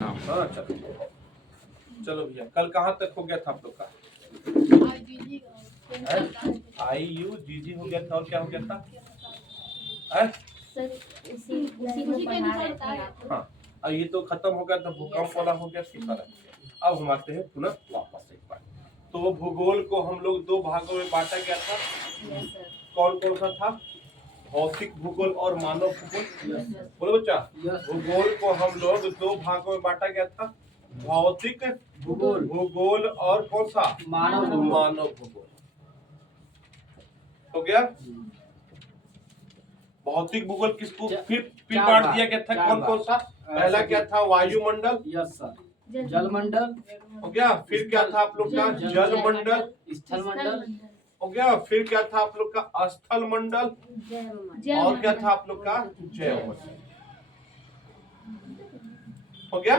हाँ चलो चलो भैया, कल कहाँ तक हो गया था आप लोग का? आई यू जी जी हो गया था, और क्या हो गया था? हाँ, अब ये तो खत्म हो गया था, भूकंप वाला हो गया, सितारा हो गया। अब हम आते हैं पुनः वापस एक बार। तो भूगोल को हम लोग दो भागों में बांटा गया था। कौन कौन सा था? भौतिक भूगोल और मानव भूगोल। बोलो बच्चा, भूगोल को हम लोग दो भागों में बांटा गया था, भौतिक भूगोल और कौन सा? मानव भूगोल। हो गया। भौतिक भूगोल किसको फिर बांट दिया गया था? कौन कौन सा? पहला क्या था? वायुमंडल। Yes sir. जलमंडल हो गया। फिर क्या था आप लोग का? जलमंडल। स्थलमंडल हो गया। फिर क्या था आप लोग का? स्थल मंडल। और क्या था आप लोग का? जैवमंडल। हो गया।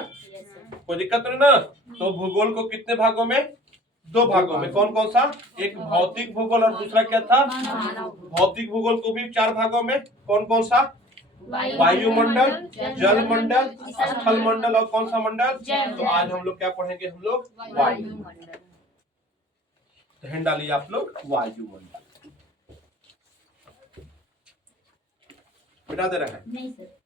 कोई दिक्कत नहीं ना? तो भूगोल को कितने भागों में? दो भागों में। कौन कौन सा? एक भौतिक भूगोल और दूसरा क्या था? भौतिक भूगोल को भी चार भागों में। कौन कौन सा? वायुमंडल, जलमंडल, स्थल मंडल और कौन सा मंडल? तो आज हम लोग क्या पढ़ेंगे? हम लोग वायुमंडल। ध्यान डालिए आप लोग, वायुमंडल। मिटा दे रहे हैं? नहीं सर।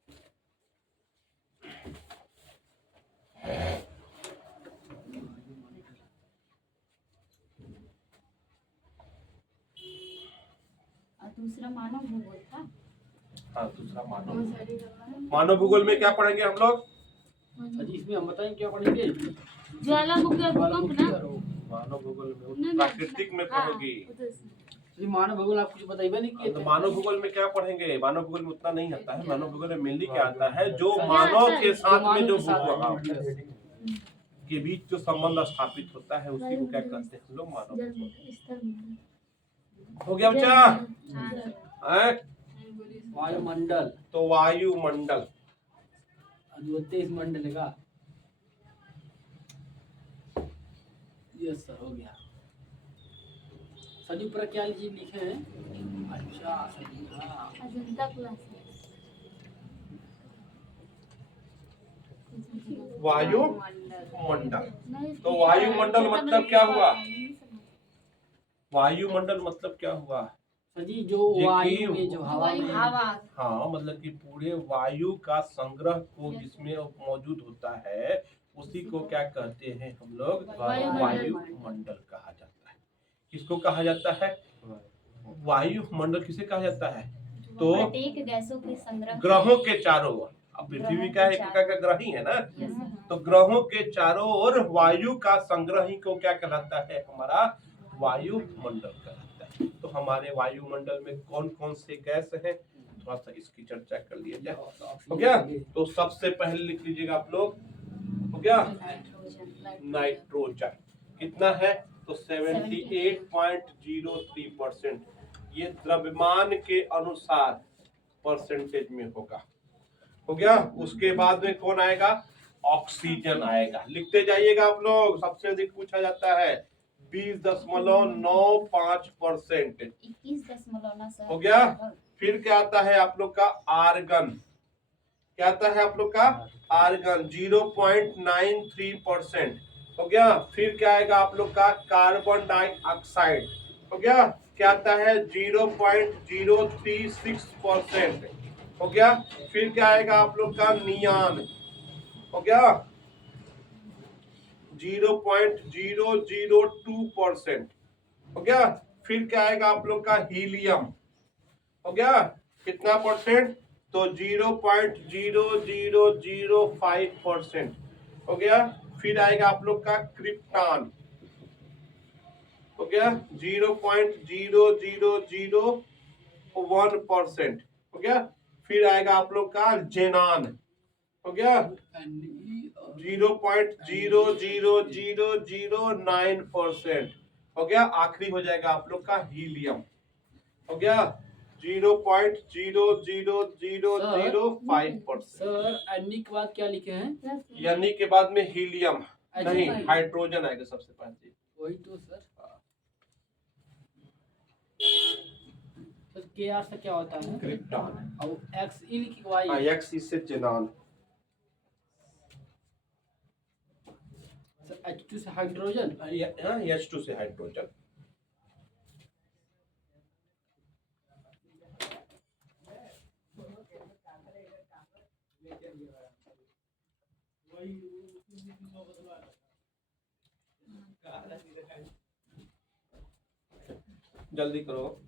दूसरा मानव भूगोल था। हाँ, दूसरा मानव भूगोल में क्या पढ़ेंगे हम लोग? इसमें हम बताएं क्या पढ़ेंगे? ज्वालामुखी और भूकंप ना। मानव भूगोल में प्राकृतिक में पढ़ोगी। मानव भूगोल आप कुछ बताइए नहीं। तो मानव भूगोल में क्या पढ़ेंगे? मानव भूगोल में उतना नहीं आता है। मानव भूगोल में मेनली क्या आता है? जो मानव के साथ में जो के बीच जो संबंध स्थापित होता है उसी को क्या कहते हैं हम लोग? मानव भूगोल। हो गया बच्चा? वायुमंडल। तो वायुमंडल 23 मंडल का। यस सर, हो गया। सर ऊपर क्या लिखे हैं? अच्छा अजंता क्लास। वायुमंडल। तो वायुमंडल मतलब क्या हुआ? वायुमंडल मतलब क्या हुआ? जी जो वायु में जो हवा में, हाँ, मतलब कि पूरे वायु का संग्रह को जिसमें मौजूद होता है उसी को क्या कहते हैं हम लोग? वायुमंडल कहा जाता है। किसको कहा जाता है? वायुमंडल किसे कहा जाता है? तो गैसों के संग्रह, ग्रहों के चारों ओर। अब पृथ्वी का एक प्रकार का ग्रह ही है ना, तो ग्रहों के चारों ओर वायु का संग्रह ही को क्या कहलाता है? हमारा वायुमंडल कहलाता है। तो हमारे वायुमंडल में कौन कौन से गैस हैं, थोड़ा सा इसकी चर्चा कर लिया जाए। हो गया। तो सबसे पहले लिख लीजिएगा आप लोग। हो गया। नाइट्रोजन कितना है? तो 78.03%। ये द्रव्यमान के अनुसार परसेंटेज में होगा। हो गया। उसके बाद में कौन आएगा? ऑक्सीजन आएगा। लिखते जाइएगा आप लोग, सबसे अधिक पूछा जाता है 20.95%। 21.9 हो गया। फिर क्या आता है आप लोग का? आर्गन। क्या आता है आप लोग का? आर्गन 0.93%। हो गया। फिर क्या आएगा आप लोग का? Carbon dioxide. हो गया। क्या आता है? 0.036%। हो गया। फिर क्या आएगा आप लोग का? नियान। हो गया। 0.002%। हो गया। फिर क्या आएगा आप लोग का? हीलियम। हो गया। कितना परसेंट? तो 0.0005%। हो गया। फिर आएगा आप लोग का क्रिप्टॉन। हो गया। 0.0001%। हो गया। फिर आएगा आप लोग का जेनान। हो गया। 0.00009%। हो गया। आखिरी हो जाएगा आप लोग का हीलियम। हो गया। 0.00005%। सर अन्य के बाद क्या लिखे हैं? यानी के बाद में हीलियम नहीं, हाइड्रोजन आएगा सबसे पहले। वही तो सर। के आर से क्या होता है? क्रिप्टॉन। और एक्स ई लिखी वाई। एक्स इससे जेनान। H2 से हाइड्रोजन। H2 से हाइड्रोजन। जल्दी करो।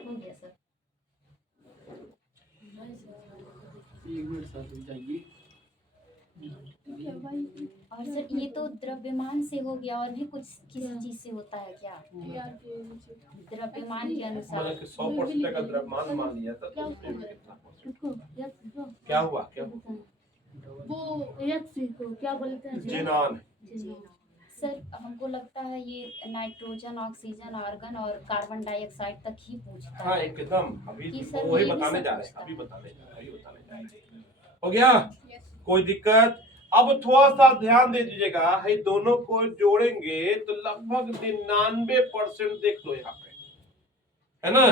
हो गया सर। 1 मिनट सर रुक जाइए। और सर ये तो द्रव्यमान से हो गया, और भी कुछ किसी चीज से होता है क्या? द्रव्यमान के अनुसार मतलब कि 100% का द्रव्यमान मान लिया था तो उसमें भी कितना क्या हुआ वो को क्या बोलते हैं? जिनान। सर हमको लगता है ये नाइट्रोजन, ऑक्सीजन, आर्गन और कार्बन डाइऑक्साइड तक ही पूछता हाँ है। एकदम। अभी कि तो सर वही ये भी बताने सब जा रहे हैं, पूछता अभी है। बताने जा रहे हैं। हो गया, कोई दिक्कत? अब थोड़ा सा ध्यान दे दीजिएगा, ये दोनों को जोड़ेंगे तो लगभग 99% देख लो यहाँ पे, है ना?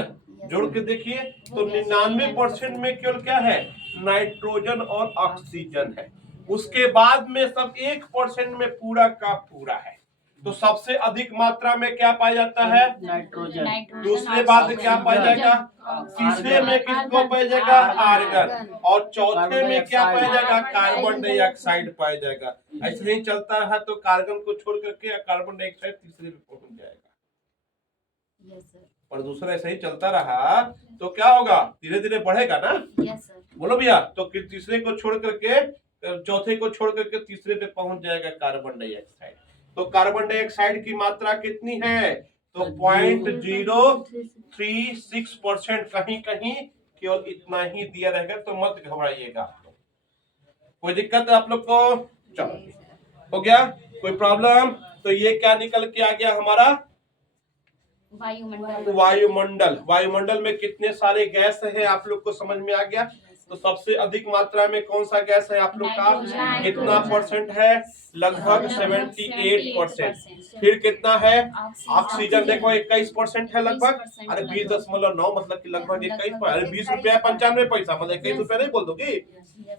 जोड़ के देखिए तो 99% में केवल क्या है? नाइट्रोजन और ऑक्सीजन है। उसके बाद में सब 1% में पूरा का पूरा है। तो सबसे अधिक मात्रा में क्या पाया जाता है? नाइट्रोजन। दूसरे बाद क्या पाया जाएगा? तीसरे में किसको पाया जाएगा? आर्गन। और चौथे में क्या पाया जाएगा? कार्बन डाइऑक्साइड पाया जाएगा। ऐसे ही चलता है तो कार्बन को छोड़ करके कार्बन डाइऑक्साइड तीसरे में पहुंच जाएगा। Yes sir. और दूसरा ऐसे ही चलता रहा तो क्या होगा? धीरे धीरे बढ़ेगा ना? Yes sir. बोलो भैया। तो तीसरे को छोड़ करके चौथे को छोड़ करके तीसरे पे पहुंच जाएगा कार्बन डाइऑक्साइड। तो कार्बन डाइऑक्साइड की मात्रा कितनी है? तो 0.036%। कहीं कहीं केवल इतना ही दिया रहेगा, तो मत घबराइएगा। कोई दिक्कत है आप लोग को? चलो हो गया, कोई प्रॉब्लम? तो ये क्या निकल के आ गया हमारा? वायुमंडल। वायुमंडल। वायुमंडल में कितने सारे गैस है आप लोग को समझ में आ गया? तो सबसे अधिक मात्रा में कौन सा गैस है आप लोग का? कितना परसेंट है? लगभग 78%। फिर कितना है? ऑक्सीजन देखो 21% है लगभग। अरे 20.9 मतलब कि लगभग 21। अरे 20 रुपया 95 पैसा, मतलब 21 रुपया नहीं बोल दोगे?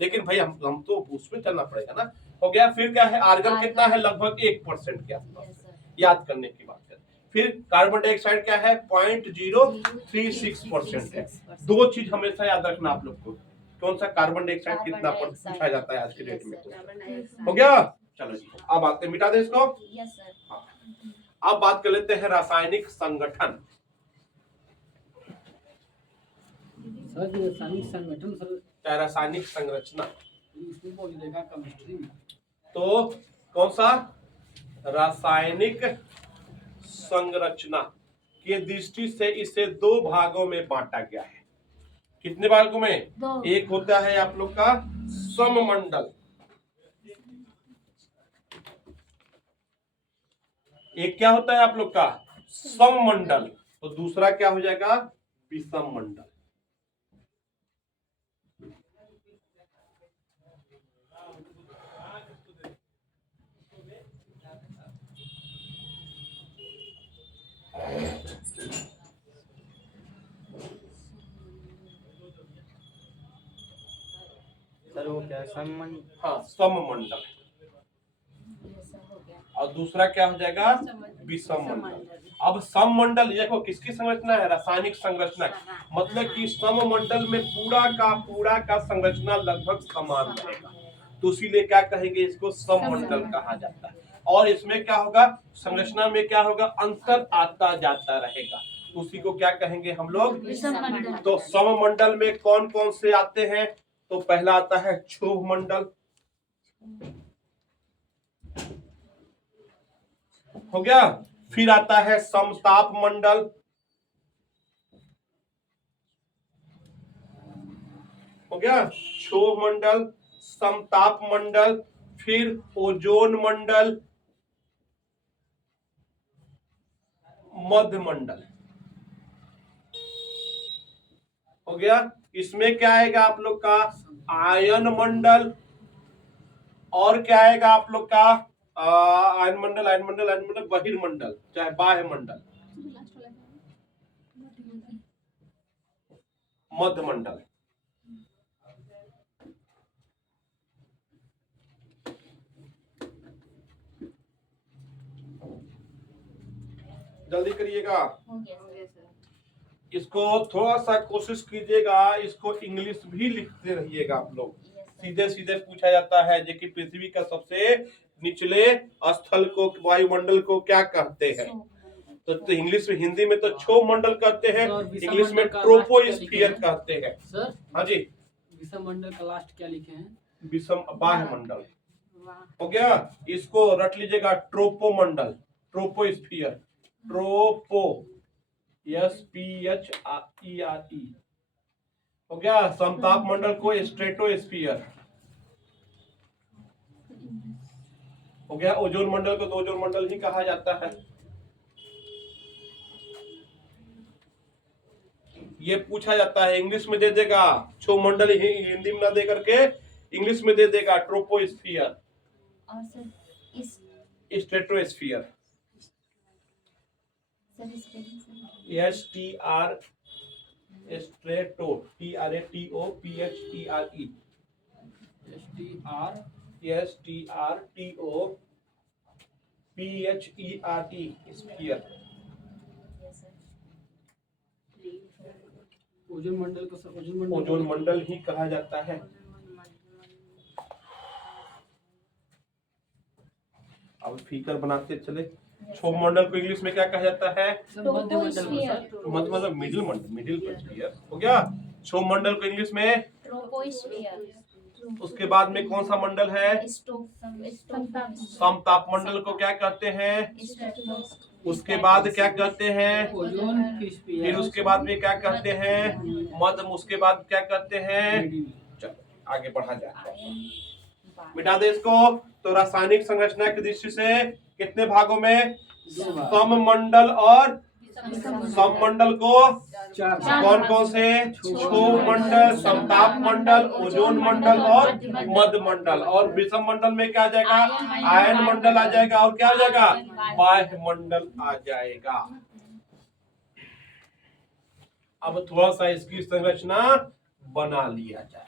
लेकिन भाई हम तो उसमें चलना पड़ेगा ना। हो गया। फिर क्या है? आर्गन कितना है? लगभग 1% के आसपास, याद करने की बात है। फिर कार्बन डाइऑक्साइड क्या है? 0.036% है। दो चीज हमेशा याद रखना आप लोग को। कौन सा? कार्बन डाइऑक्साइड कितना पूछा जाता है आज के डेट में। हो गया? चलो जी, अब आते, मिटा दे इसको। Yes sir. अब बात कर लेते हैं रासायनिक संगठन। सर जो रासायनिक संगठन सर, रासायनिक संरचना इसमें बोल देगा केमिस्ट्री में। तो कौन सा? रासायनिक संरचना की दृष्टि से इसे दो भागों में बांटा गया है। कितने भागों में? दो। एक होता है आप लोग का सममंडल, एक क्या होता है आप लोग का? सममंडल। तो दूसरा क्या हो जाएगा? विषम मंडल। सर वो क्या है? हाँ, सममंडल। हो गया। और दूसरा क्या हो जाएगा? विषम मंडल। अब सममंडल देखो किसकी संरचना है? रासायनिक संरचना। मतलब कि सममंडल में पूरा का संरचना लगभग समान रहेगा, तो इसीलिए क्या कहेंगे? इसको सममंडल कहा जाता है। और इसमें क्या होगा? संरचना में क्या होगा? अंतर आता जाता रहेगा, तो उसी को क्या कहेंगे हम लोग? तो सममंडल में कौन कौन से आते हैं? तो पहला आता है क्षोभ मंडल, हो गया। फिर आता है समताप मंडल, हो गया। क्षोभ मंडल, समताप मंडल, फिर ओजोन मंडल, मध्य मंडल, हो गया। इसमें क्या आएगा आप लोग का? आयन मंडल, और क्या आएगा आप लोग का? आयनमंडल आयनमंडल आयनमंडल बहिर्मंडल चाहे बाह्य मंडल मध्यमंडल। जल्दी करिएगा, हो गया सर। इसको थोड़ा सा कोशिश कीजिएगा, इसको इंग्लिश भी लिखते रहिएगा आप लोग। सीधे सीधे पूछा जाता है जो कि पृथ्वी का सबसे निचले स्थल को वायुमंडल को क्या कहते हैं, तो इंग्लिश में हिंदी में तो क्षोभ मंडल कहते हैं, इंग्लिश में ट्रोपोस्फियर कहते हैं। सर हाँ जी, विषम मंडल का लास्ट क्या लिखे हैं? विषम बाह्य मंडल हो गया, इसको रट लीजिएगा ट्रोपोमंडल, ट्रोपोस्फियर, ट्रोपो SPHERE हो गया। समताप मंडल को स्ट्रेटोस्फियर हो गया। ओजोन मंडल को तो ओजोन मंडल ही कहा जाता है। ये पूछा जाता है, इंग्लिश में दे देगा क्षोभ मंडल, हिंदी में ना दे करके इंग्लिश में दे देगा ट्रोपोस्फियर और सर इस stratosphere sir spelling sir STR strato TRATOPHERE STRTOPHERE sphere. Yes sir. Ozone मंडल को सर ओजोन मंडल ही कहा जाता है। अब फिगर बनाते चले। क्षोभ मंडल को इंग्लिश में क्या कहा जाता है? मध्य मंडल को सर मतलब मिडिल मंडल, मिडिल स्फीयर हो गया। क्षोभ मंडल को इंग्लिश में ट्रोपोस्फियर। उसके बाद में कौन सा मंडल है? समताप मंडल को क्या कहते हैं? उसके बाद क्या कहते हैं? ओजोन फिर उसके बाद में क्या कहते हैं? मध्य। उसके बाद क्या कहते हैं? चलो आगे बढ़ा जाए, मिटा दे इसको। तो रासायनिक संरचना की दृष्टि से कितने भागों में? सममंडल और सममंडल को कौन कौन से? क्षोभ मंडल, समताप मंडल, ओजोन मंडल और मध्य मंडल। और विषम मंडल में क्या आ जाएगा? आयन मंडल आ जाएगा। और क्या आ जाएगा? बाह्य मंडल आ जाएगा। अब थोड़ा सा इसकी संरचना बना लिया जाए।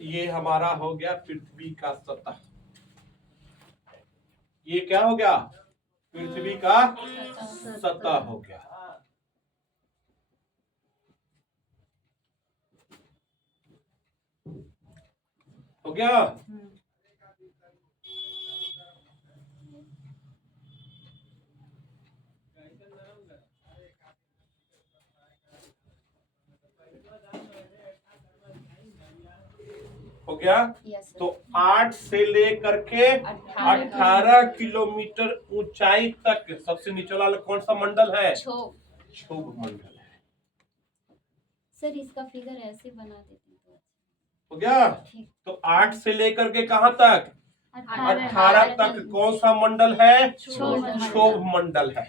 ये हमारा हो गया पृथ्वी का सतह। ये क्या हो गया? पृथ्वी का सतह हो गया। हो गया। हो गया। तो 8 से लेकर के 18 किलोमीटर ऊंचाई तक सबसे नीचे वाला कौन सा मंडल है? क्षोभ मंडल है। सर इसका फिगर ऐसे बना देते तो हो गया। तो 8 से लेकर के कहां तक? 18 तक कौन सा मंडल है? क्षोभ मंडल है।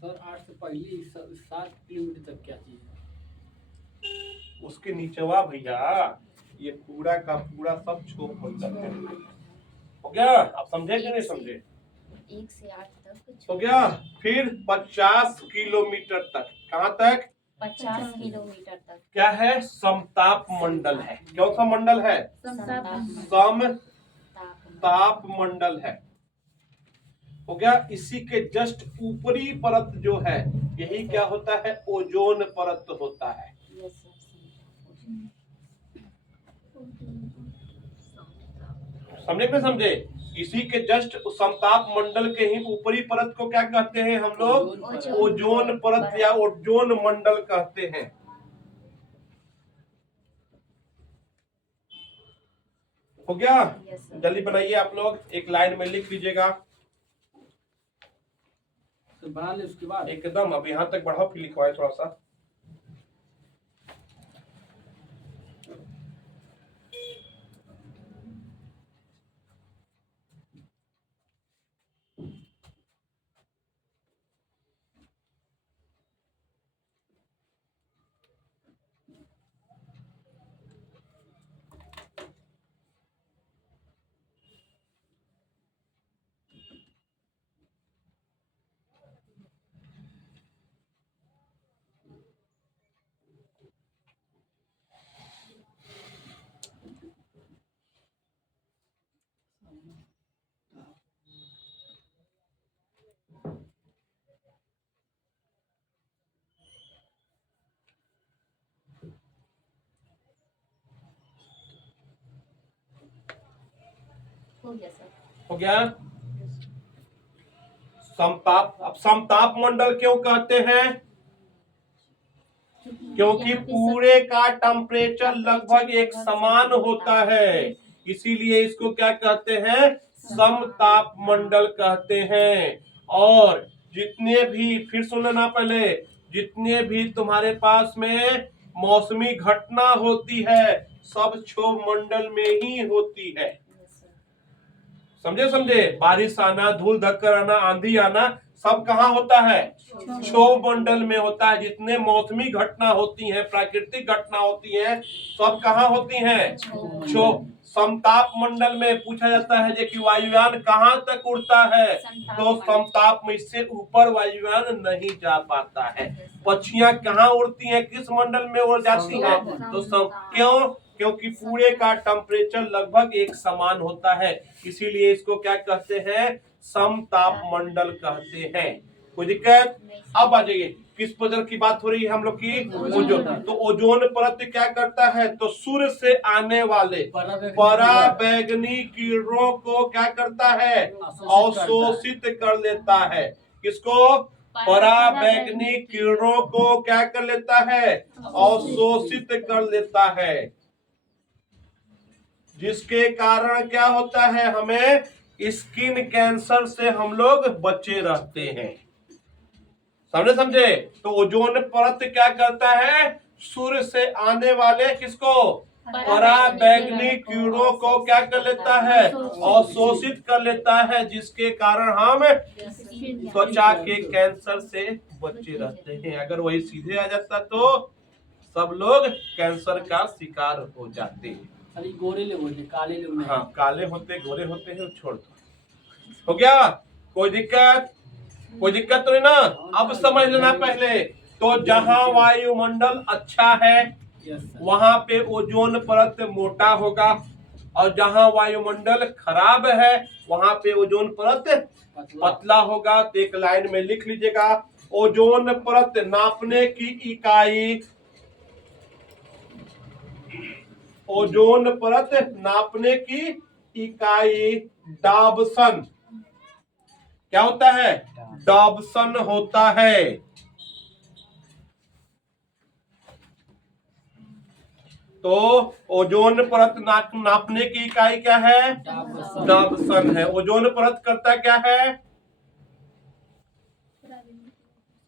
सर 8 से पहले 7 किलोमीटर तक क्या चीज है? उसके नीचेवा भैया ये पूरा का पूरा सब क्षोभ मंडल है। हो गया। आप समझे कि नहीं समझे? 1 से 8 तक हो गया। फिर 50 किलोमीटर तक, कहां तक? 50 किलोमीटर तक क्या है? समताप मंडल है। कौन सा मंडल है? समताप मंडल है। हो गया। इसी के जस्ट ऊपरी परत जो है यही क्या होता है? ओजोन परत होता है। समझे कि समझे? इसी के जस्ट समताप मंडल के ही ऊपरी परत को क्या कहते हैं हम लोग? ओजोन परत या ओजोन मंडल कहते हैं। हो गया। जल्दी बनाइए आप लोग, एक लाइन में लिख लीजिएगा। तो बना ले उसके बाद एकदम। अब यहां तक बढ़ाओ फिर लिखवाए थोड़ा सा। गया सर। हो गया। समताप, अब समताप मंडल क्यों कहते हैं? क्योंकि यहाँ पे पूरे का टेम्परेचर लगभग एक समान होता है, इसीलिए इसको क्या कहते हैं? समताप मंडल कहते हैं। और जितने भी, फिर सुनना ना पहले, जितने भी तुम्हारे पास में मौसमी घटना होती है सब क्षोभ मंडल में ही होती है। समझे समझे? बारिश आना, धूल धक्कर आना, आंधी आना, सब कहाँ होता है? क्षोभ मंडल में होता है। जितने मौसमी घटना होती हैं, प्राकृतिक घटना होती हैं, सब कहाँ होती हैं? क्षोभ। समताप मंडल में पूछा जाता है कि वायुयान कहाँ तक उड़ता है, तो समताप में, इससे ऊपर वायुयान नहीं जा पाता है। पक्षियां कहाँ उड़ती हैं, किस मंडल में उड़ जाती हैं? तो क्यों? क्योंकि पूरे का टेम्परेचर लगभग एक समान होता है, इसीलिए इसको क्या कहते हैं? समताप मंडल कहते हैं। कोई दिक्कत? अब आ जाइए, किस परत की बात हो रही है हम लोग की? ओजोन। तो ओजोन परत क्या करता है? तो सूर्य से आने वाले पराबैंगनी किरणों को क्या करता है? अवशोषित कर लेता है। किसको? पराबैंगनी किरणों को क्या कर लेता है? अवशोषित कर लेता है, जिसके कारण क्या होता है? हमें स्किन कैंसर से हम लोग बचे रहते हैं। समझे? तो ओजोन परत क्या करता है? सूर्य से आने वाले किसको? पराबैंगनी किरणों को क्या कर लेता है? अवशोषित कर लेता है, जिसके कारण हम त्वचा के कैंसर से बचे रहते हैं। अगर वही सीधे आ जाता तो सब लोग कैंसर का शिकार हो जाते हैं। अरे गोरे लोग होते, काले लोग नहीं। हाँ, काले होते, गोरे होते हैं, छोड़ दो। हो गया? कोई दिक्कत? कोई दिक्कत तो नहीं ना? अब समझ लेना पहले। तो जहाँ वायुमंडल अच्छा है वहां पे ओजोन परत मोटा होगा, और जहाँ वायुमंडल खराब है वहां पे ओजोन परत पतला होगा। तो एक लाइन में लिख लीजिएगा, ओजोन परत नापने की इकाई, ओजोन परत नापने की इकाई डाबसन। क्या होता है? डाबसन होता है। तो ओजोन परत नापने की इकाई क्या है? डाबसन है। ओजोन परत करता क्या है?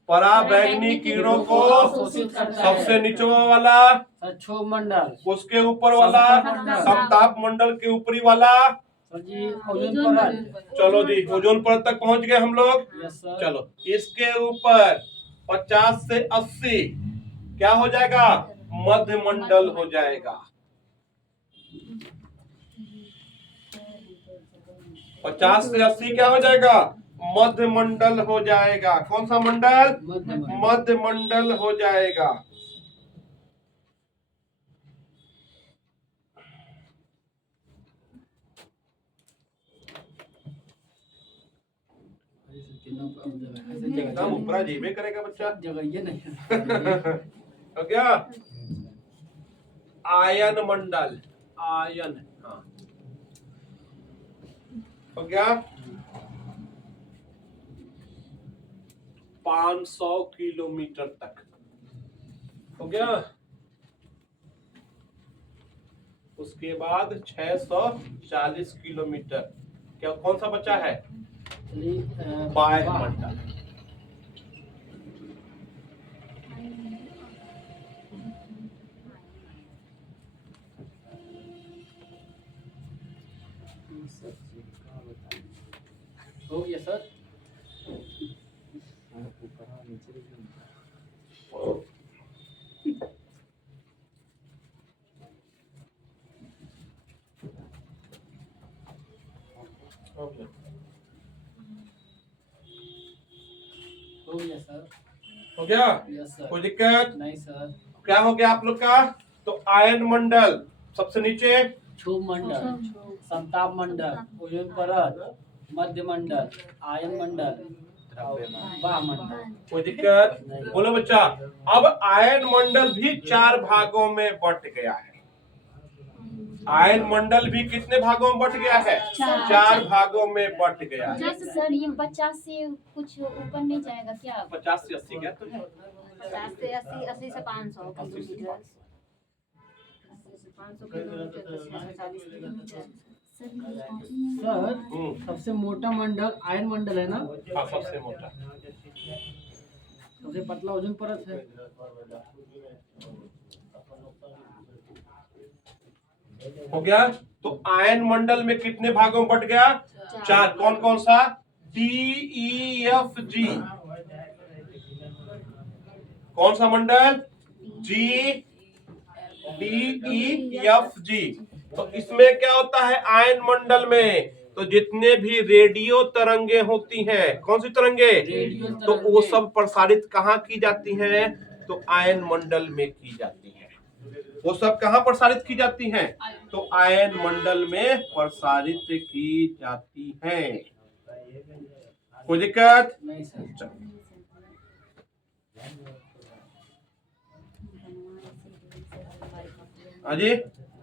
पराबैंगनी किरणों को सबसे निचवा वाला, क्षोभ मंडल, उसके ऊपर वाला, समताप मंडल के ऊपरी वाला, जी ओजोन परत। चलो जी, ओजोन परत तक पहुंच गए हम लोग। चलो, इसके ऊपर 50 से 80 क्या हो जाएगा? मध्य मंडल हो जाएगा। 50 से 80 क्या हो जाएगा? मध्य मंडल हो जाएगा। कौन सा मंडल? मध्य मंडल हो जाएगा। एकदम ऊपरा जीवे करेगा बच्चा। जगह नहीं हो गया? आयन मंडल, आयन, हाँ, हो गया? 500 किलोमीटर तक हो गया। उसके बाद 640 किलोमीटर, क्या कौन सा बचा है? वायुमंडल। हो गया सर। हो गया? हो गया सर। हो गया? Yes sir. कोई दिक्कत नहीं सर। क्या हो गया आप लोग का? तो आयन मंडल सबसे नीचे, क्षोभ मंडल, समताप मंडल, ओजोन परत, मध्य मंडल, आयन मंडल, वाह मंडल। कोई दिक्कत? बोलो बच्चा। अब आयन मंडल भी 4 भागों में बट गया है। आयन मंडल भी कितने भागों में बट गया है? चार। 4 भागों में बट गया है। सर ये 50 से कुछ ऊपर नहीं जाएगा क्या? 50 से 80 क्या? तो 50 से 80, 80 से 500 किलोमीटर, 80 से 500 किलोमीटर तो 640 किलोमीटर। सर मेरी कॉपी में सर सबसे मोटा मंडल आयन मंडल है ना, हाँ, सबसे मोटा। सबसे पतला ओजोन परत है। हो गया। तो आयन मंडल में कितने भागों में बट गया? 4। कौन कौन सा? डी, ई, एफ, जी। कौन सा मंडल? जी, डी, ई, एफ, जी। तो इसमें क्या होता है आयन मंडल में? तो जितने भी रेडियो तरंगे होती हैं, कौन सी तरंगे? रेडियो तो वो तरंगे। सब प्रसारित कहाँ की जाती हैं? तो आयन मंडल में की जाती हैं। वो सब कहाँ प्रसारित की जाती हैं? तो आयन मंडल में प्रसारित की जाती हैं। कोई दिक्कत? नहीं सर। हाँ जी।